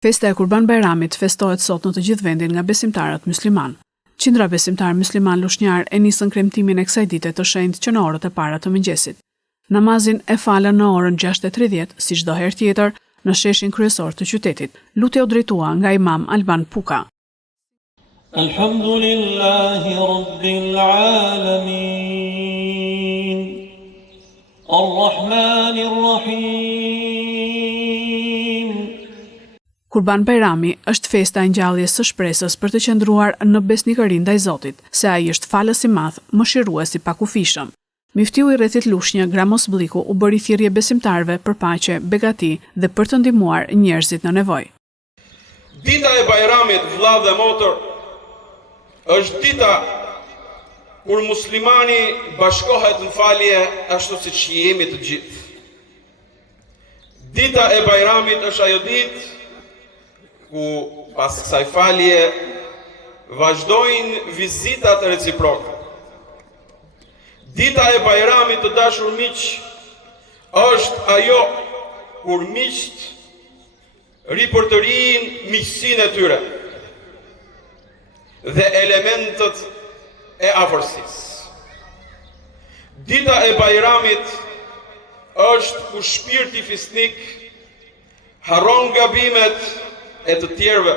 Festa e Kurban Bajramit festohet sot në të gjithë vendin nga besimtarët musliman. Qindra besimtar musliman lushnjar e nisën kremtimin e kësaj dite të shenjtë që në orët e para të mëngjesit. Namazin e falën në orën 6:30, si çdo herë tjetër, në sheshin kryesor të qytetit. Lutja u drejtua nga Imam Alban Puka. Alhamdulillahi Rabbil Alamin, Ar-Rahmanir Rahim. Kurban Bajrami është festa e ngjalljes së shpresës për të qëndruar në besnikëri ndaj Zotit, se ai është falës i madh, mëshirues i pakufishëm. Miftiu i rrethit lushnjë Gramosbulliku u bëri thirrje besimtarëve për paqe, begati dhe për të ndihmuar njerëzit në nevojë. Dita e Bajramit, vëlla dhe motër, është dita kur muslimani bashkohet në falje ashtu siç jemi të gjithë. Dita e Bajramit është ajo ditë ku pas kësaj falje vazhdojnë vizitat reciproke. Dita e Bajramit, të dashur miq, është ajo kur miqt ripërtërin miqësinë e tyre dhe elementët e afërsisë. Dita e Bajramit është ku shpirti fisnik harron gabimet e të tjerëve